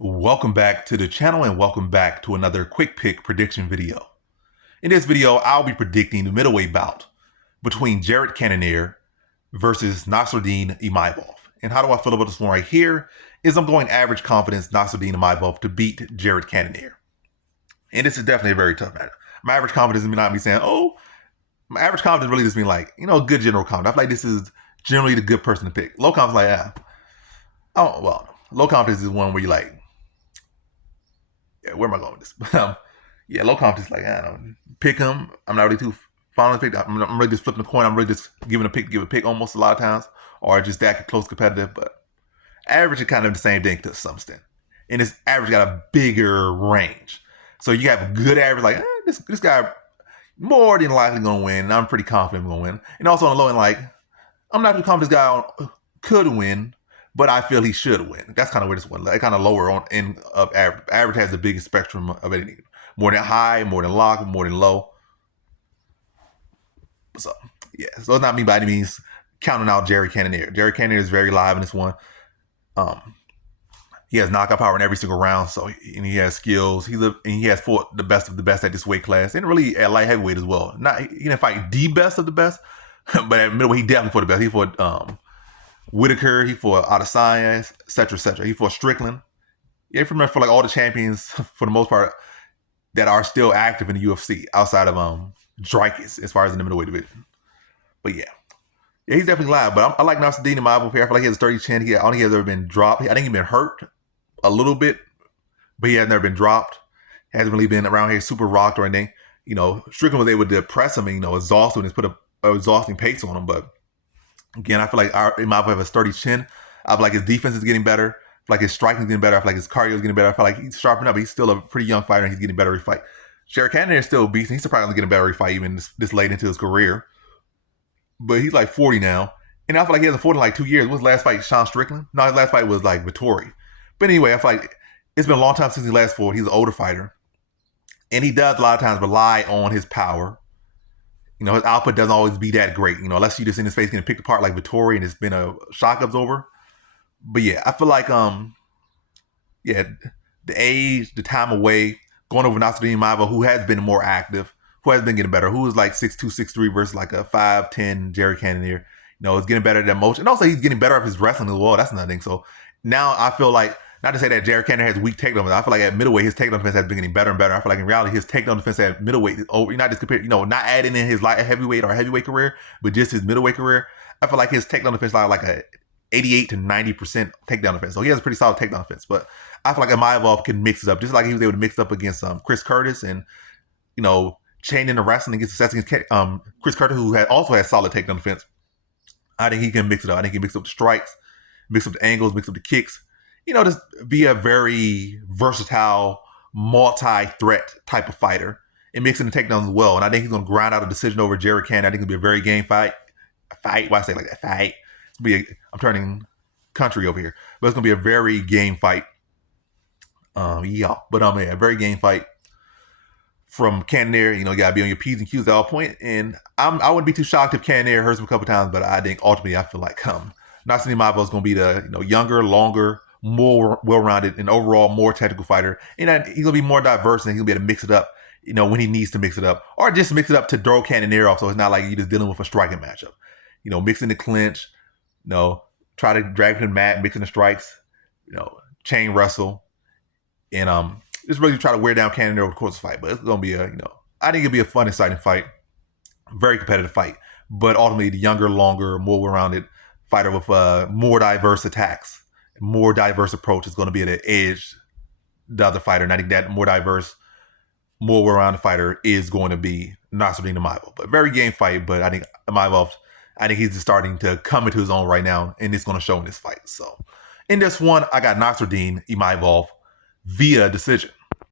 Welcome back to the channel and welcome back to another quick pick prediction video. In this video, I'll be predicting the middleweight bout between Cannonier versus Nassourdine Imavov. And how do I feel about this one right here is I'm going average confidence Nassourdine Imavov to beat Cannonier. And this is definitely a very tough matter. My average confidence is not me saying, my average confidence really just mean like, good general confidence. I feel like this is generally the good person to pick. Low confidence like, low confidence is one where you like, where am I going with this? Low confidence, like, I don't know, pick him. I'm not really too fond of the pick. I'm really just flipping the coin. I'm really just giving a pick, give a pick almost a lot of times, or just that close competitive. But average is kind of the same thing to some extent. And this average got a bigger range. So you have a good average, like, this guy more than likely going to win. And I'm pretty confident I'm going to win. And also on the low end, like, I'm not too confident this guy could win, but I feel he should win. That's kind of where this one, like, kind of lower on end of average. Average has the biggest spectrum of anything. More than high, more than lock, more than low. So, yeah. So it's not me by any means counting out Cannonier. Cannonier is very live in this one. He has knockout power in every single round, so and he has skills. He has fought the best of the best at this weight class, and really at light heavyweight as well. He didn't fight the best of the best, but at middleweight he definitely fought the best. He fought Whitaker, he fought Adesanya, etc., etc. He fought Strickland. Yeah, for like all the champions for the most part that are still active in the UFC outside of Dricus as far as in the middleweight division. But yeah, he's definitely live. But I like Nassourdine Imavov here. I feel like he has a sturdy chin. I don't think he has ever been dropped. I think he's been hurt a little bit, but he has never been dropped. Hasn't really been around here super rocked or anything. Strickland was able to press him and exhaust him and put an exhausting pace on him. But again, I feel like Imavov has a sturdy chin. I feel like his defense is getting better. I feel like his striking is getting better. I feel like his cardio is getting better. I feel like he's sharpening up, but he's still a pretty young fighter and he's getting better every fight. Cannonier is still a beast and he's surprisingly getting better every fight even this late into his career. But he's like 40 now. And I feel like he hasn't fought in like 2 years. What was his last fight? Sean Strickland? No, his last fight was like Vittori. But anyway, I feel like it's been a long time since he last fought. He's an older fighter. And he does a lot of times rely on his power. His output doesn't always be that great. Unless you just in his face getting picked apart like Vittori and it's been a shock absorber. But yeah, I feel like the age, the time away, going over Nassourdine Imavov, who has been more active, who has been getting better, who is like 6'2", 6'3" versus like a 5'10" Cannonier. Is getting better at that motion. And also he's getting better at his wrestling as well. That's another thing. So now I feel like, not to say that Cannonier has weak takedown, I feel like at middleweight, his takedown defense has been getting better and better. I feel like in reality, his takedown defense at middleweight is over. Not just compared, not adding in his light heavyweight or heavyweight career, but just his middleweight career. I feel like his takedown defense is like a 88 to 90% takedown defense. So he has a pretty solid takedown defense. But I feel like Imavov can mix it up, just like he was able to mix it up against Chris Curtis and, chaining the wrestling against Chris Curtis, who also has solid takedown defense. I think he can mix it up. I think he can mix up the strikes, mix up the angles, mix up the kicks. Just be a very versatile, multi-threat type of fighter and mixing the takedowns as well. And I think he's going to grind out a decision over Cannonier. I think it'll be a very game fight. Why I say like that? Fight. I'm turning country over here. But it's going to be a very game fight. A very game fight from Cannonier. You got to be on your P's and Q's at all point. And I wouldn't be too shocked if Cannonier hurts him a couple times, but I think ultimately I feel like Nassourdine Imavov is going to be the younger, longer, more well-rounded, and overall more technical fighter. And he's going to be more diverse and he's going to be able to mix it up, when he needs to mix it up. Or just mix it up to throw Cannonier off so it's not like you're just dealing with a striking matchup. Mixing the clinch, try to drag him to the mat, mixing the strikes, chain wrestle. And just really try to wear down Cannonier over the course of the fight. But it's going to be I think it'll be a fun, exciting fight. Very competitive fight. But ultimately, the younger, longer, more well-rounded fighter with more diverse attacks, more diverse approach is going to be at the edge the other fighter. And I think that more diverse, more well-rounded fighter is going to be Nassourdine Imavov. But very game fight. But I think Imavov, he's just starting to come into his own right now. And it's going to show in this fight. So in this one, I got Nassourdine Imavov via decision.